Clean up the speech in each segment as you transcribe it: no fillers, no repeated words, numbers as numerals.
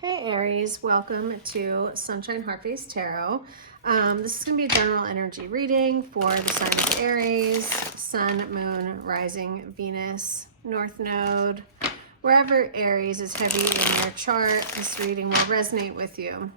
Hey Aries, welcome to Sunshine Heartface Tarot. This is going to be a general energy reading for the sign of Aries, Sun, Moon, Rising, Venus, North Node. Wherever Aries is heavy in your chart, this reading will resonate with you.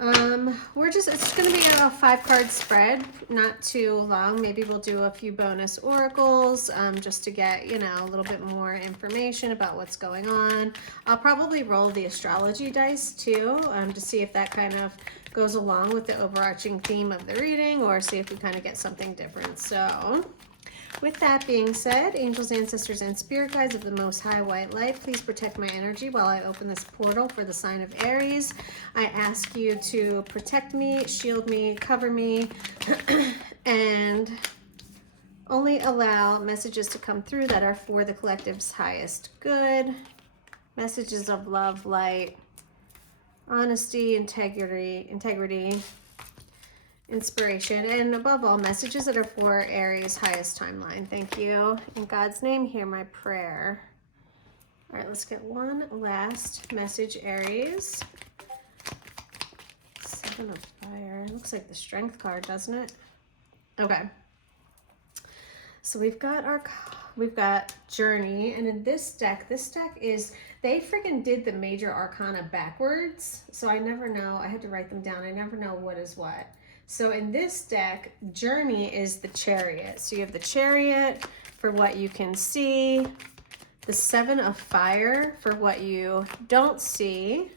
It's going to be a 5-card spread, not too long. Maybe we'll do a few bonus oracles just to get, a little bit more information about what's going on. I'll probably roll the astrology dice too to see if that kind of goes along with the overarching theme of the reading or see if we kind of get something different. So with that being said, angels, ancestors, and spirit guides of the Most High White Light, please protect my energy while I open this portal for the sign of Aries. I ask you to protect me, shield me, cover me, and only allow messages to come through that are for the collective's highest good. Messages of love, light, honesty, integrity, inspiration, and above all, messages that are for Aries' highest timeline. Thank you. In God's name, hear my prayer. All right, let's get one last message, Aries. 7 of Fire. Looks like the Strength card, doesn't it? Okay. So we've got Journey, and in this deck is, they freaking did the major arcana backwards, so I never know. I had to write them down. I never know what is what. So in this deck, Journey is the Chariot. So you have the Chariot for what you can see, the 7 of Fire for what you don't see,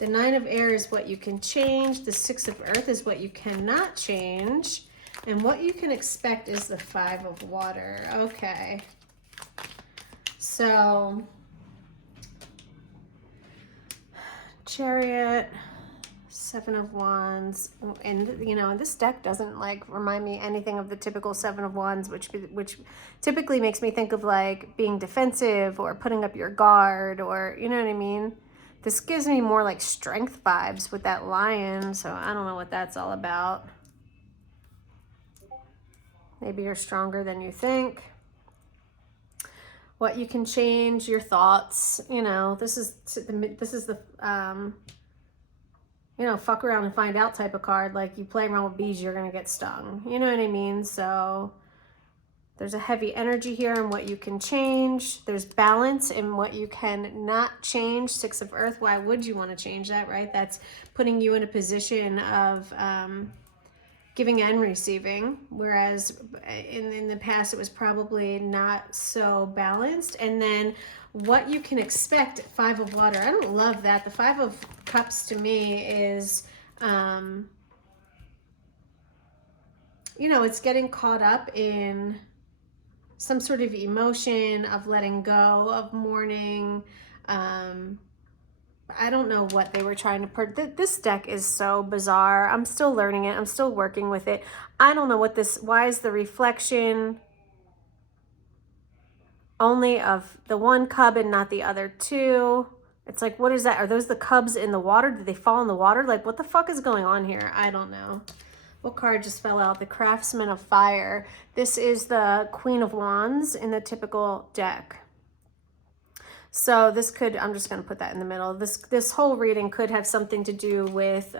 the 9 of Air is what you can change, the 6 of Earth is what you cannot change, and what you can expect is the 5 of Water. Okay. So, Chariot, 7 of Wands, and this deck doesn't remind me anything of the typical 7 of Wands, which typically makes me think of being defensive or putting up your guard, or you know what I mean. This gives me more like strength vibes with that lion, so I don't know what that's all about. Maybe you're stronger than you think. What you can change, your thoughts. This is the fuck around and find out type of card. Like, you play around with bees, you're gonna get stung. You know what I mean? So there's a heavy energy here in what you can change. There's balance in what you can not change. 6 of Earth, why would you want to change that, right? That's putting you in a position of giving and receiving, whereas in the past it was probably not so balanced. And then what you can expect, 5 of Water. I don't love that. The 5 of Cups to me is, it's getting caught up in some sort of emotion of letting go, of mourning. I don't know what they were trying to put. This deck is so bizarre. I'm still learning it. I'm still working with it. I don't know why is the reflection only of the one cub and not the other two? It's like, what is that? Are those the cubs in the water? Did they fall in the water? Like, what the fuck is going on here? I don't know. What card just fell out? The Craftsman of Fire. This is the Queen of Wands in the typical deck. So this could, I'm just going to put that in the middle. This whole reading could have something to do with,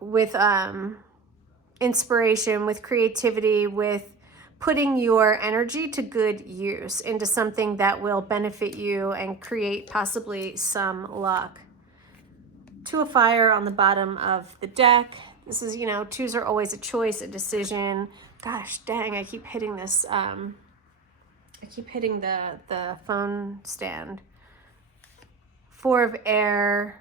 with inspiration, with creativity, with putting your energy to good use into something that will benefit you and create possibly some luck. 2 of Fire on the bottom of the deck. This is, 2s are always a choice, a decision. Gosh, dang, I keep hitting this, I keep hitting the phone stand. 4 of Air.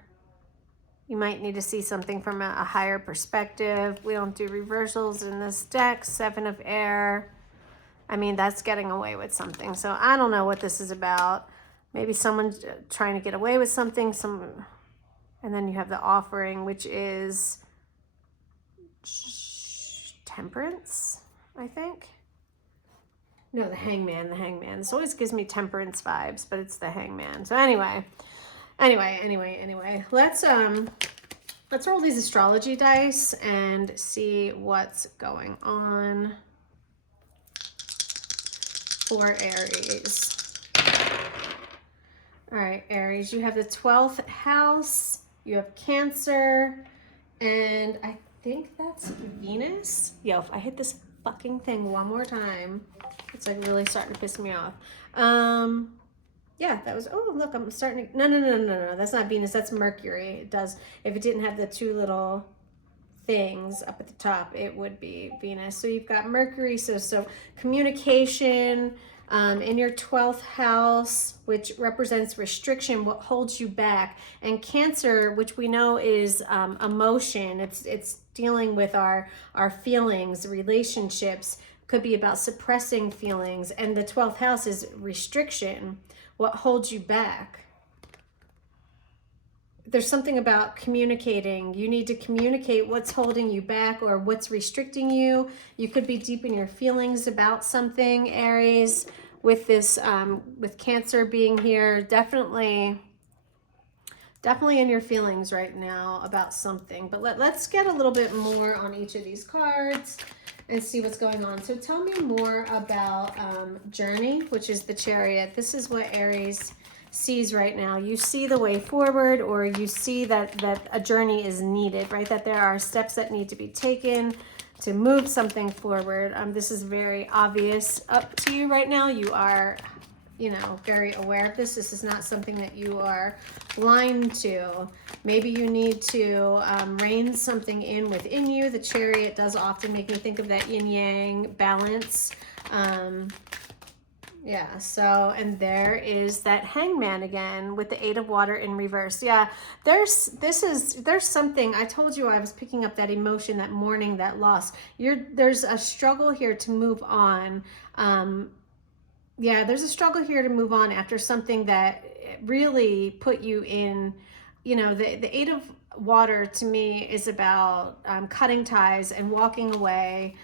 You might need to see something from a higher perspective. We don't do reversals in this deck. 7 of Air. I mean, that's getting away with something. So I don't know what this is about. Maybe someone's trying to get away with something. And then you have the Offering, which is Temperance, I think. No, the Hangman. This always gives me Temperance vibes, but it's the Hangman. So anyway. Let's roll these astrology dice and see what's going on. for Aries. All right, Aries, you have the 12th house, you have Cancer, and I think that's Venus. Yo, if I hit this fucking thing one more time, it's like really starting to piss me off. Yeah, that was, oh, look, I'm starting to, no, that's not Venus, that's Mercury. It does, if it didn't have the two little things up at the top, it would be Venus. So you've got Mercury, so communication, in your 12th house, which represents restriction, what holds you back, and Cancer, which we know is emotion. It's dealing with our feelings, relationships, could be about suppressing feelings, and the 12th house is restriction, what holds you back. There's something about communicating. You need to communicate what's holding you back or what's restricting you. You could be deep in your feelings about something, Aries, with this, with Cancer being here. Definitely in your feelings right now about something. But let's get a little bit more on each of these cards and see what's going on. So tell me more about Journey, which is the Chariot. This is what Aries sees right now. You see the way forward, or you see that a journey is needed, right? That there are steps that need to be taken to move something forward. This is very obvious up to you right now. You are, you know, very aware of this. This is not something that you are blind to. Maybe you need to rein something in within you. The Chariot does often make me think of that yin-yang balance. Yeah, so, and there is that Hangman again with the 8 of Water in reverse. Yeah, there's something, I told you I was picking up that emotion, that mourning, that loss. There's a struggle here to move on. Yeah, there's a struggle here to move on after something that really put you in, you know, the 8 of Water to me is about cutting ties and walking away.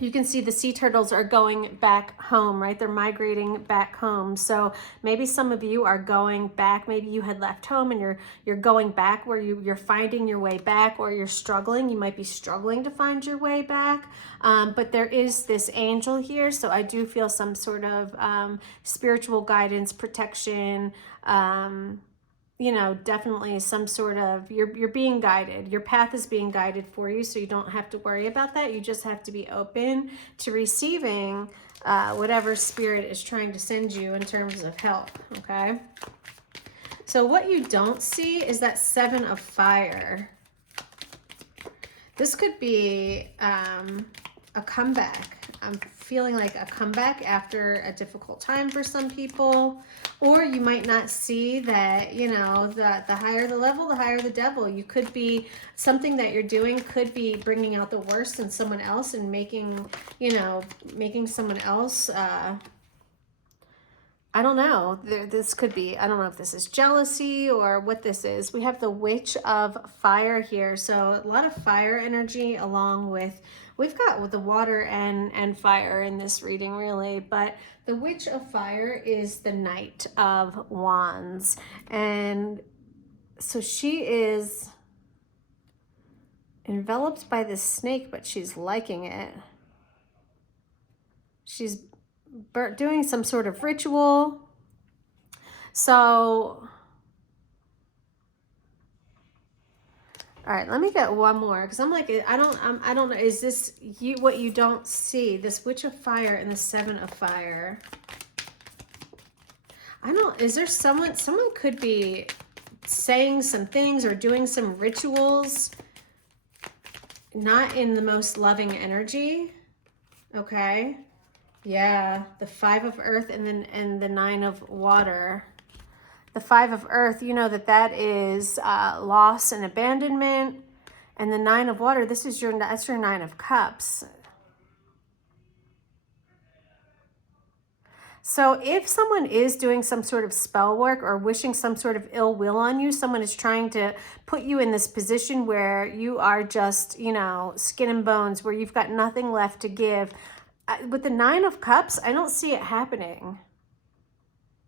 You can see the sea turtles are going back home, right? They're migrating back home. So maybe some of you are going back. Maybe you had left home and you're going back, where you're finding your way back, or you're struggling. You might be struggling to find your way back. But there is this angel here. So I do feel some sort of spiritual guidance, protection, you know, definitely some sort of, you're being guided. Your path is being guided for you, so you don't have to worry about that. You just have to be open to receiving whatever spirit is trying to send you in terms of help, okay? So what you don't see is that 7 of Fire. This could be a comeback. I'm feeling like a comeback after a difficult time for some people. Or you might not see that, you know, the higher the level, the higher the devil. You could be, something that you're doing could be bringing out the worst in someone else and making, you know, making someone else, I don't know, this could be, I don't know if this is jealousy or what this is. We have the Witch of Fire here. So a lot of fire energy along with, we've got the water and fire in this reading really, but the Witch of Fire is the Knight of Wands. And so she is enveloped by this snake, but she's liking it. She's doing some sort of ritual. So, all right, let me get one more, because I'm like, I don't know, is this what you don't see? This Witch of Fire and the 7 of Fire. Is there someone could be saying some things or doing some rituals, not in the most loving energy, okay? Yeah, the 5 of Earth and the 9 of Water. The 5 of Earth, you know that is loss and abandonment. And the 9 of Water, that's your 9 of Cups. So if someone is doing some sort of spell work or wishing some sort of ill will on you, someone is trying to put you in this position where you are just, you know, skin and bones, where you've got nothing left to give. With the 9 of Cups, I don't see it happening.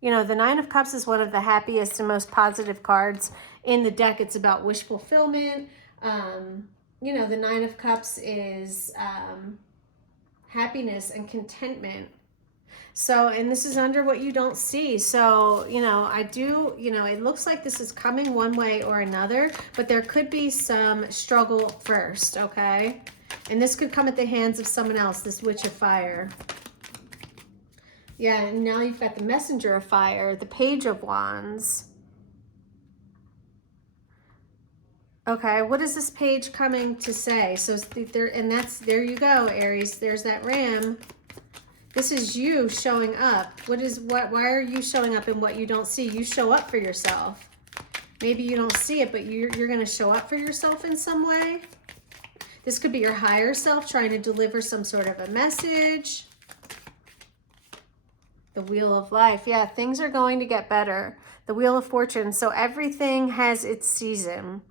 You know, the 9 of Cups is one of the happiest and most positive cards in the deck. It's about wish fulfillment. You know, the 9 of Cups is happiness and contentment. So, and this is under what you don't see. So, you know, I do, you know, it looks like this is coming one way or another, but there could be some struggle first, okay? And this could come at the hands of someone else, this Witch of Fire. Yeah, and now you've got the Messenger of Fire, the Page of Wands. Okay, what is this page coming to say? So there, and there you go, Aries. There's that ram. This is you showing up. Why are you showing up in what you don't see? You show up for yourself. Maybe you don't see it, but you're going to show up for yourself in some way. This could be your higher self trying to deliver some sort of a message. The Wheel of Life. Yeah, things are going to get better. The Wheel of Fortune. So everything has its season.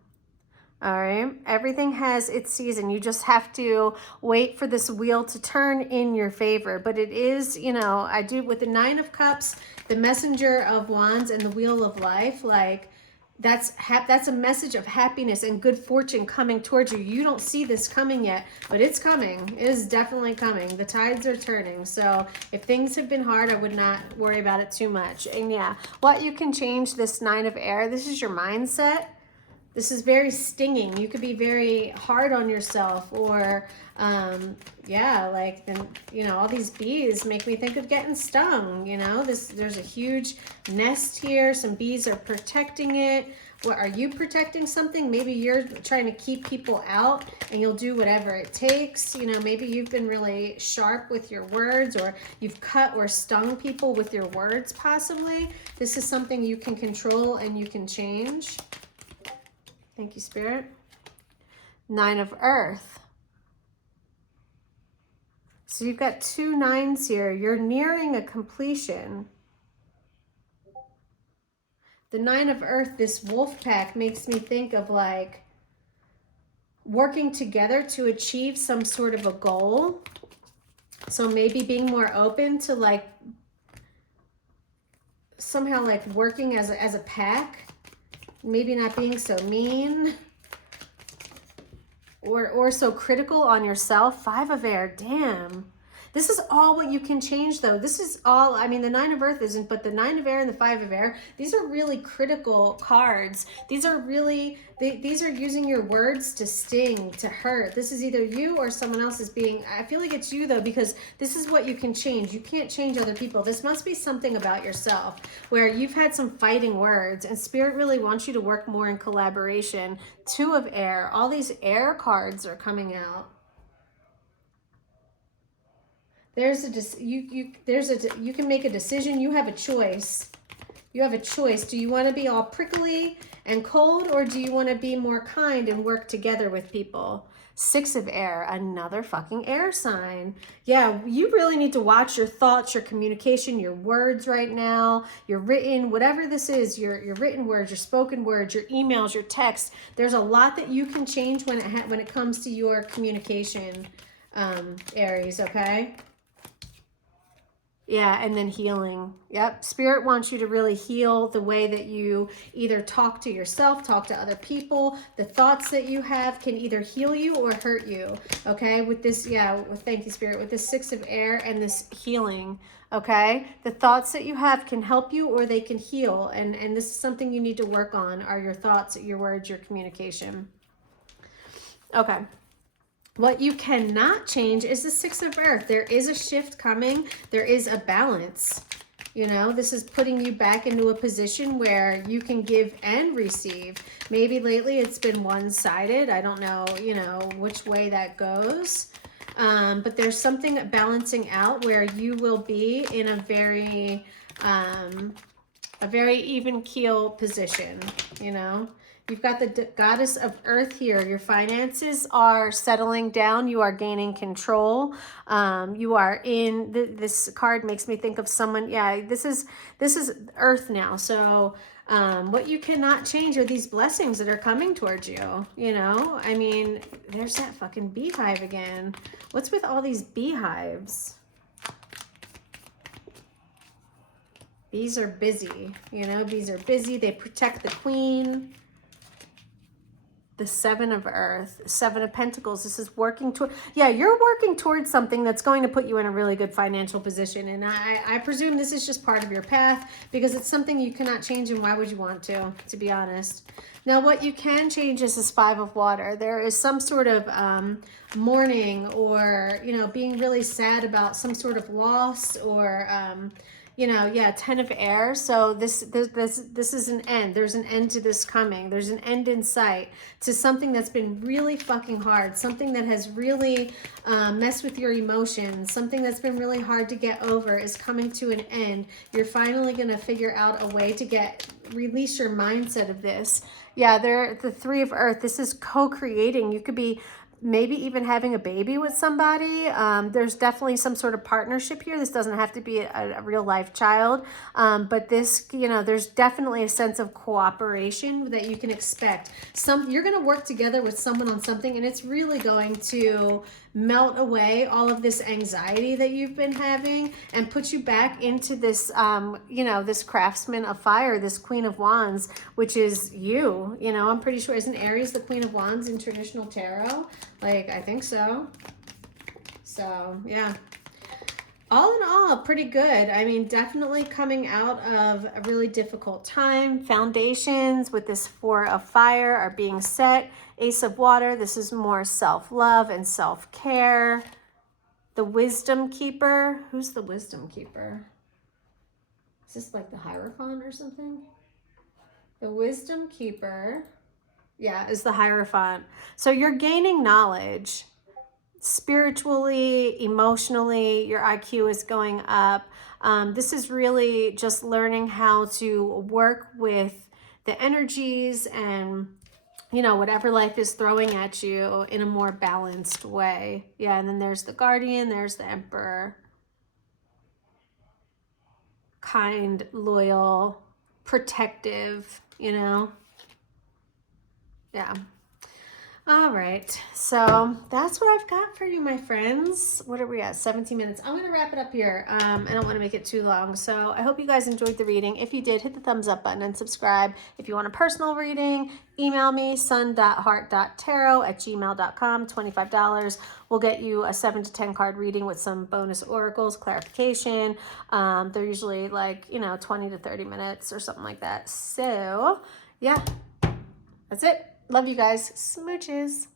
All right, everything has its season. You just have to wait for this wheel to turn in your favor. But it is, you know, I do with the Nine of Cups, the Messenger of Wands, and the Wheel of Life, like that's a message of happiness and good fortune coming towards you. You don't see this coming yet, but it's coming. It is definitely coming. The tides are turning. So if things have been hard, I would not worry about it too much. And yeah, what you can change this Nine of Air, this is your mindset. This is very stinging. You could be very hard on yourself, or yeah, like, then, you know, all these bees make me think of getting stung. You know, there's a huge nest here. Some bees are protecting it. What, are you protecting something? Maybe you're trying to keep people out and you'll do whatever it takes. You know, maybe you've been really sharp with your words, or you've cut or stung people with your words possibly. This is something you can control and you can change. Thank you, Spirit. Nine of Earth. So you've got 2 nines here. You're nearing a completion. The Nine of Earth, this wolf pack, makes me think of like working together to achieve some sort of a goal. So maybe being more open to like somehow like working as a pack. Maybe not being so mean or so critical on yourself. 5 of Air, damn. This is all what you can change, though. This is all, I mean, the Nine of Earth isn't, but the 9 of Air and the 5 of Air, these are really critical cards. These are really, these are using your words to sting, to hurt. This is either you or someone else is being, I feel like it's you, though, because this is what you can change. You can't change other people. This must be something about yourself where you've had some fighting words, and Spirit really wants you to work more in collaboration. 2 of Air, all these air cards are coming out. There's you can make a decision. You have a choice. You have a choice. Do you want to be all prickly and cold, or do you want to be more kind and work together with people? 6 of Air, another fucking air sign. Yeah, you really need to watch your thoughts, your communication, your words right now, your written, whatever this is, your written words, your spoken words, your emails, your texts. There's a lot that you can change when it comes to your communication, Aries, okay? Yeah, and then healing. Yep. Spirit wants you to really heal the way that you either talk to yourself, talk to other people. The thoughts that you have can either heal you or hurt you. Okay. With this, yeah, thank you, Spirit. With this 6 of Air and this healing. Okay. The thoughts that you have can help you or they can heal. And this is something you need to work on, are your thoughts, your words, your communication. Okay. What you cannot change is the 6 of Earth. There is a shift coming. There is a balance. You know, this is putting you back into a position where you can give and receive. Maybe lately it's been one-sided. I don't know, you know, which way that goes. But there's something balancing out where you will be in a very even keel position, you know. You've got the Goddess of Earth here. Your finances are settling down. You are gaining control. You are in, this card makes me think of someone, yeah, this is Earth now. So what you cannot change are these blessings that are coming towards you, you know. I mean, there's that fucking beehive again. What's with all these beehives? Bees are busy, you know, bees are busy. They protect the queen. the Seven of Earth, Seven of Pentacles. This is working toward, yeah, you're working towards something that's going to put you in a really good financial position. And I presume this is just part of your path because it's something you cannot change. And why would you want to be honest? Now, what you can change is this Five of Water. There is some sort of mourning or, you know, being really sad about some sort of loss or, you know, yeah, Ten of Air. So this is an end. There's an end to this coming. There's an end in sight to something that's been really fucking hard. Something that has really messed with your emotions. Something that's been really hard to get over is coming to an end. You're finally going to figure out a way to release your mindset of this. Yeah, the Three of Earth. This is co-creating. You could be maybe even having a baby with somebody. There's definitely some sort of partnership here. This doesn't have to be a real life child. But this, you know, there's definitely a sense of cooperation that you can expect. You're going to work together with someone on something, and it's really going to melt away all of this anxiety that you've been having and put you back into this, you know, this craftsman of fire, this Queen of Wands, which is you. You know, I'm pretty sure, isn't Aries the Queen of Wands in traditional tarot? Like, I think so. So, yeah. All in all, pretty good. I mean, definitely coming out of a really difficult time. Foundations with this Four of Fire are being set. Ace of Water, this is more self-love and self-care. The Wisdom Keeper. Who's the Wisdom Keeper? Is this like the Hierophant or something? The Wisdom Keeper, yeah, is the Hierophant. So you're gaining knowledge. Spiritually, emotionally, your IQ is going up. This is really just learning how to work with the energies and, you know, whatever life is throwing at you in a more balanced way. Yeah, and then there's the Guardian, there's the Emperor. Kind, loyal, protective, you know. Yeah. All right, so that's what I've got for you, my friends. What are we at? 17 minutes. I'm going to wrap it up here. I don't want to make it too long. So I hope you guys enjoyed the reading. If you did, hit the thumbs up button and subscribe. If you want a personal reading, email me, sun.heart.tarot@gmail.com, $25. We'll get you a 7 to 10 card reading with some bonus oracles, clarification. They're usually like, you know, 20 to 30 minutes or something like that. So, yeah, that's it. Love you guys. Smooches.